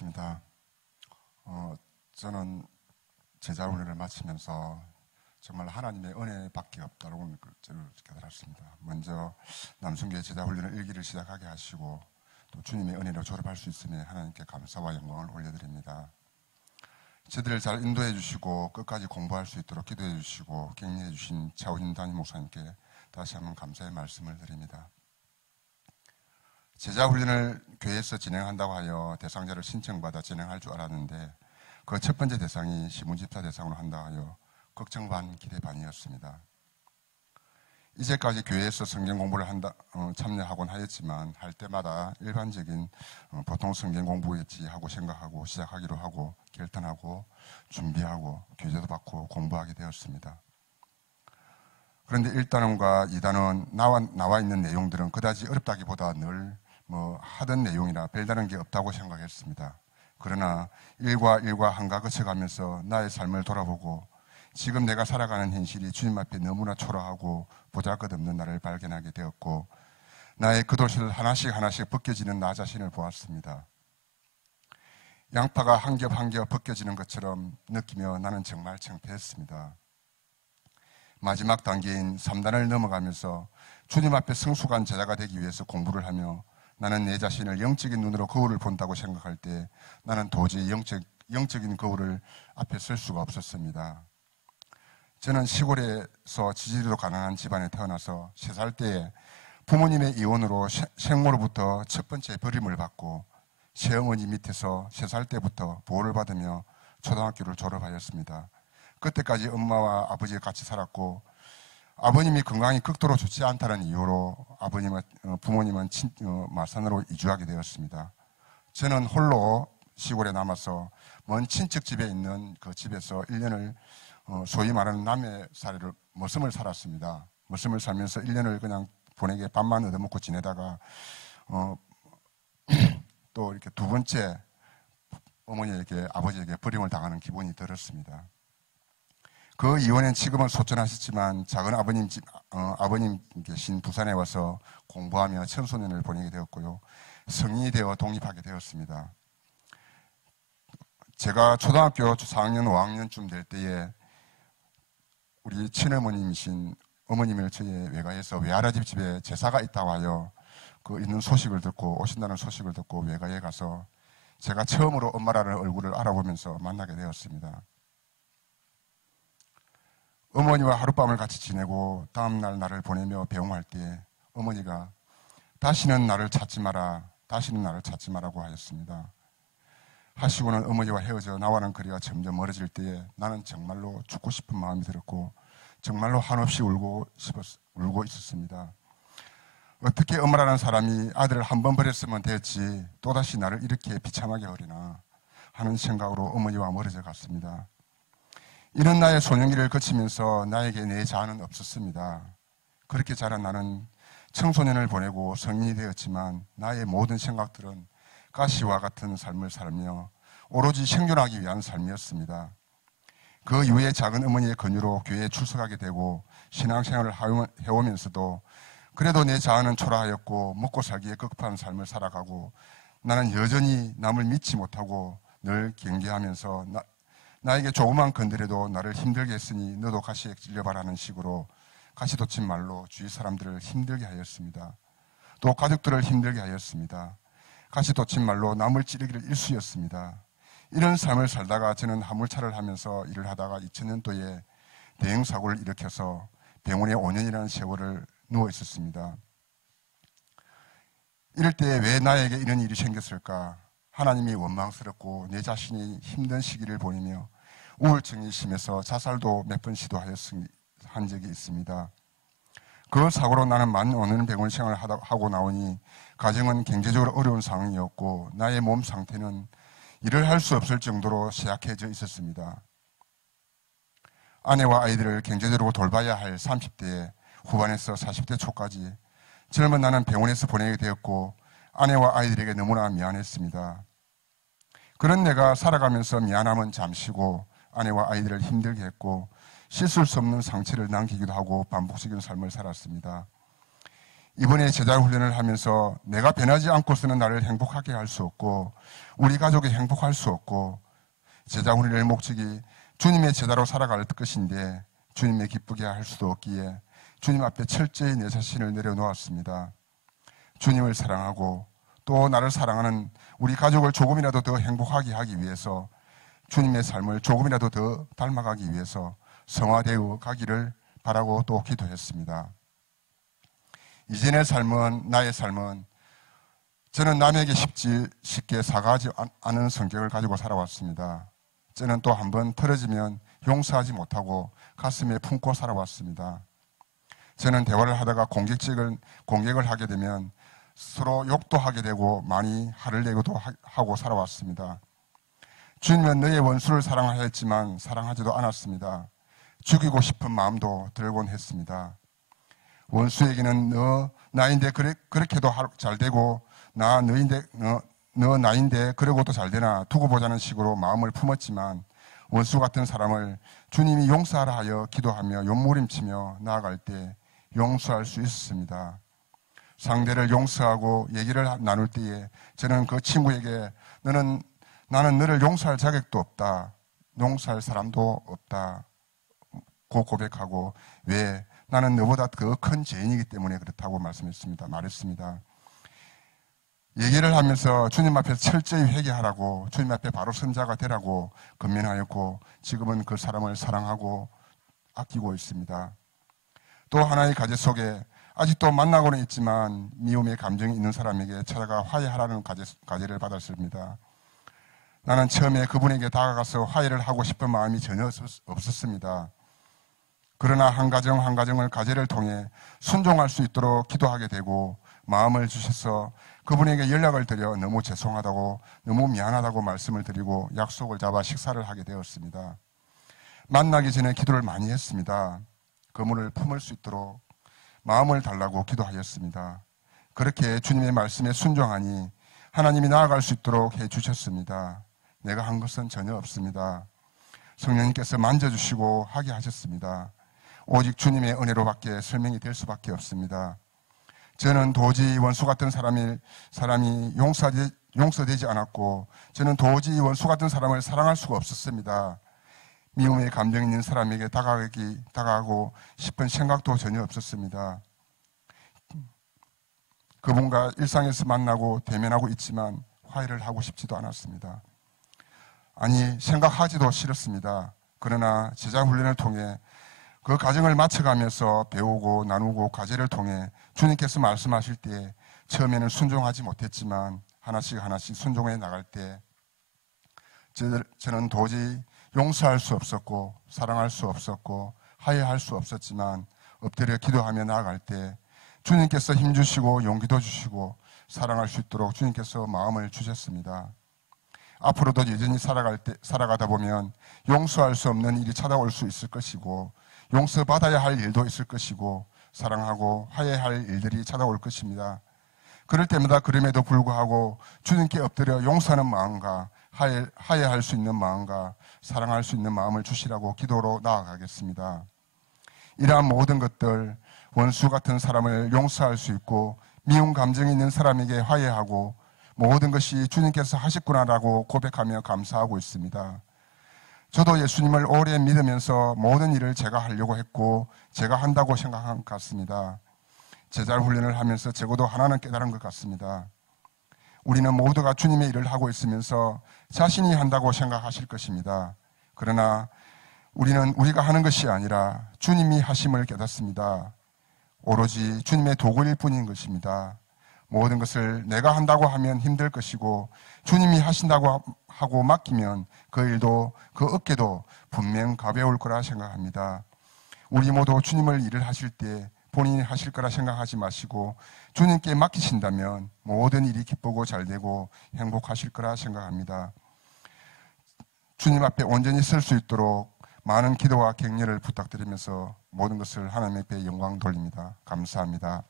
반갑습니다. 저는 제자훈련을 마치면서 정말 하나님의 은혜밖에 없다고 저를 깨달았습니다. 먼저 남순교회 제자훈련을 일기를 시작하게 하시고 또 주님의 은혜로 졸업할 수 있음에 하나님께 감사와 영광을 올려드립니다. 저들을 잘 인도해 주시고 끝까지 공부할 수 있도록 기도해 주시고 격려해 주신 차우진 담임 목사님께 다시 한번 감사의 말씀을 드립니다. 제자훈련을 교회에서 진행한다고 하여 대상자를 신청받아 진행할 줄 알았는데 그 첫 번째 대상이 시문집사 대상으로 한다 하여 걱정 반 기대 반이었습니다. 이제까지 교회에서 성경 공부를 참여하곤 하였지만 할 때마다 일반적인 보통 성경 공부겠지 하고 생각하고 시작하기로 하고 결단하고 준비하고 교재도 받고 공부하게 되었습니다. 그런데 1단원과 2단원 나와 있는 내용들은 그다지 어렵다기보다 늘 하던 내용이라 별다른 게 없다고 생각했습니다. 그러나 일과 한가 거쳐가면서 나의 삶을 돌아보고 지금 내가 살아가는 현실이 주님 앞에 너무나 초라하고 보잘것없는 나를 발견하게 되었고 나의 겉옷을 하나씩 벗겨지는 나 자신을 보았습니다. 양파가 한 겹 한 겹 벗겨지는 것처럼 느끼며 나는 정말 창피했습니다. 마지막 단계인 3단을 넘어가면서 주님 앞에 성숙한 제자가 되기 위해서 공부를 하며 나는 내 자신을 영적인 눈으로 거울을 본다고 생각할 때 나는 도저히 영적인 거울을 앞에 설 수가 없었습니다. 저는 시골에서 지지리도 가난한 집안에 태어나서 3살 때에 부모님의 이혼으로 생모로부터 첫 번째 버림을 받고 새어머니 밑에서 3살 때부터 보호를 받으며 초등학교를 졸업하였습니다. 그때까지 엄마와 아버지가 같이 살았고 아버님이 건강이 극도로 좋지 않다는 이유로 부모님은 마산으로 이주하게 되었습니다. 저는 홀로 시골에 남아서 먼 친척 집에 있는 그 집에서 1년을 소위 말하는 남의 사례를 머슴을 살았습니다. 머슴을 살면서 1년을 그냥 보내게 밥만 얻어먹고 지내다가 또 이렇게 두 번째 어머니에게 아버지에게 버림을 당하는 기분이 들었습니다. 그 이후에는 지금은 소천하셨지만 작은 아버님 계신 부산에 와서 공부하며 청소년을 보내게 되었고요. 성인이 되어 독립하게 되었습니다. 제가 초등학교 4학년, 5학년쯤 될 때에 우리 친어머님이신 어머님을 저희 외가에서 외할아버지 집에 제사가 있다고 하여 있는 소식을 듣고 오신다는 소식을 듣고 외가에 가서 제가 처음으로 엄마라는 얼굴을 알아보면서 만나게 되었습니다. 어머니와 하룻밤을 같이 지내고 다음날 나를 보내며 배웅할 때 어머니가 다시는 나를 찾지 마라고 하였습니다. 하시고는 어머니와 헤어져 나와는 거리가 점점 멀어질 때에 나는 정말로 죽고 싶은 마음이 들었고 정말로 한없이 울고 있었습니다. 어떻게 엄마라는 사람이 아들을 한 번 버렸으면 됐지 또다시 나를 이렇게 비참하게 버리나 하는 생각으로 어머니와 멀어져 갔습니다. 이런 나의 소년기를 거치면서 나에게 내 자아는 없었습니다. 그렇게 자란 나는 청소년을 보내고 성인이 되었지만 나의 모든 생각들은 가시와 같은 삶을 살며 오로지 생존하기 위한 삶이었습니다. 그 이후에 작은 어머니의 권유로 교회에 출석하게 되고 신앙생활을 해오면서도 그래도 내 자아는 초라하였고 먹고 살기에 급한 삶을 살아가고 나는 여전히 남을 믿지 못하고 늘 경계하면서 나에게 조금만 건드려도 나를 힘들게 했으니 너도 가시에 찔려봐라는 식으로 가시돋친 말로 주위 사람들을 힘들게 하였습니다. 또 가족들을 힘들게 하였습니다. 가시돋친 말로 남을 찌르기를 일쑤였습니다. 이런 삶을 살다가 저는 화물차를 하면서 일을 하다가 2000년도에 대형사고를 일으켜서 병원에 5년이라는 세월을 누워 있었습니다. 이럴 때 왜 나에게 이런 일이 생겼을까? 하나님이 원망스럽고 내 자신이 힘든 시기를 보내며 우울증이 심해서 자살도 몇 번 한 적이 있습니다. 그 사고로 나는 만 5년 병원 생활을 하고 나오니 가정은 경제적으로 어려운 상황이었고 나의 몸 상태는 일을 할 수 없을 정도로 쇠약해져 있었습니다. 아내와 아이들을 경제적으로 돌봐야 할 30대 후반에서 40대 초까지 젊은 나는 병원에서 보내게 되었고 아내와 아이들에게 너무나 미안했습니다. 그런 내가 살아가면서 미안함은 잠시고 아내와 아이들을 힘들게 했고 씻을 수 없는 상처를 남기기도 하고 반복적인 삶을 살았습니다. 이번에 제자 훈련을 하면서 내가 변하지 않고서는 나를 행복하게 할 수 없고 우리 가족이 행복할 수 없고 제자 훈련의 목적이 주님의 제자로 살아갈 것인데 주님의 기쁘게 할 수도 없기에 주님 앞에 철저히 내 자신을 내려놓았습니다. 주님을 사랑하고 또 나를 사랑하는 우리 가족을 조금이라도 더 행복하게 하기 위해서 주님의 삶을 조금이라도 더 닮아가기 위해서 성화되어 가기를 바라고 또 기도했습니다. 이전의 삶은 나의 삶은 저는 남에게 쉽게 사과하지 않은 성격을 가지고 살아왔습니다. 저는 또 한번 틀어지면 용서하지 못하고 가슴에 품고 살아왔습니다. 저는 대화를 하다가 공격을 하게 되면 서로 욕도 하게 되고 많이 화를 내고도 하고 살아왔습니다. 주님은 너의 원수를 사랑하였지만 사랑하지도 않았습니다. 죽이고 싶은 마음도 들곤 했습니다. 원수에게는 너 나인데 그렇게도 잘 되고 너 나인데 그러고도 잘 되나 두고 보자는 식으로 마음을 품었지만 원수 같은 사람을 주님이 용서하라 하여 기도하며 욕물임치며 나아갈 때 용서할 수 있었습니다. 상대를 용서하고 얘기를 나눌 때에 저는 그 친구에게 나는 너를 용서할 자격도 없다. 용서할 사람도 없다. 고 고백하고 왜? 나는 너보다 더 큰 죄인이기 때문에 그렇다고 말했습니다. 얘기를 하면서 주님 앞에서 철저히 회개하라고 주님 앞에 바로 선자가 되라고 권면하였고 지금은 그 사람을 사랑하고 아끼고 있습니다. 또 하나의 과제 속에 아직도 만나고는 있지만 미움의 감정이 있는 사람에게 찾아가 화해하라는 과제를 받았습니다. 나는 처음에 그분에게 다가가서 화해를 하고 싶은 마음이 전혀 없었습니다. 그러나 한 가정 한 가정을 과제를 통해 순종할 수 있도록 기도하게 되고 마음을 주셔서 그분에게 연락을 드려 너무 죄송하다고 너무 미안하다고 말씀을 드리고 약속을 잡아 식사를 하게 되었습니다. 만나기 전에 기도를 많이 했습니다. 그분을 품을 수 있도록 마음을 달라고 기도하였습니다. 그렇게 주님의 말씀에 순종하니 하나님이 나아갈 수 있도록 해주셨습니다. 내가 한 것은 전혀 없습니다. 성령님께서 만져주시고 하게 하셨습니다. 오직 주님의 은혜로밖에 설명이 될 수밖에 없습니다. 저는 도저히 원수 같은 사람이 용서되지 않았고 저는 도저히 원수 같은 사람을 사랑할 수가 없었습니다. 미움의 감정이 있는 사람에게 다가가고 싶은 생각도 전혀 없었습니다. 그분과 일상에서 만나고 대면하고 있지만 화해를 하고 싶지도 않았습니다. 아니 생각하지도 싫었습니다. 그러나 제자 훈련을 통해 그 과정을 마쳐가면서 배우고 나누고 과제를 통해 주님께서 말씀하실 때 처음에는 순종하지 못했지만 하나씩 순종해 나갈 때 저는 도저히 용서할 수 없었고 사랑할 수 없었고 화해할 수 없었지만 엎드려 기도하며 나아갈 때 주님께서 힘주시고 용기도 주시고 사랑할 수 있도록 주님께서 마음을 주셨습니다. 앞으로도 여전히 살아가다 보면 용서할 수 없는 일이 찾아올 수 있을 것이고 용서받아야 할 일도 있을 것이고 사랑하고 화해할 일들이 찾아올 것입니다. 그럴 때마다 그럼에도 불구하고 주님께 엎드려 용서하는 마음과 화해할 수 있는 마음과 사랑할 수 있는 마음을 주시라고 기도로 나아가겠습니다. 이러한 모든 것들 원수 같은 사람을 용서할 수 있고 미운 감정이 있는 사람에게 화해하고 모든 것이 주님께서 하셨구나라고 고백하며 감사하고 있습니다. 저도 예수님을 오래 믿으면서 모든 일을 제가 하려고 했고 제가 한다고 생각한 것 같습니다. 제자 훈련을 하면서 적어도 하나는 깨달은 것 같습니다. 우리는 모두가 주님의 일을 하고 있으면서 자신이 한다고 생각하실 것입니다. 그러나 우리는 우리가 하는 것이 아니라 주님이 하심을 깨닫습니다. 오로지 주님의 도구일 뿐인 것입니다. 모든 것을 내가 한다고 하면 힘들 것이고 주님이 하신다고 하고 맡기면 그 일도 그 어깨도 분명 가벼울 거라 생각합니다. 우리 모두 주님을 일을 하실 때 본인이 하실 거라 생각하지 마시고 주님께 맡기신다면 모든 일이 기쁘고 잘되고 행복하실 거라 생각합니다. 주님 앞에 온전히 설 수 있도록 많은 기도와 격려를 부탁드리면서 모든 것을 하나님 앞에 영광 돌립니다. 감사합니다.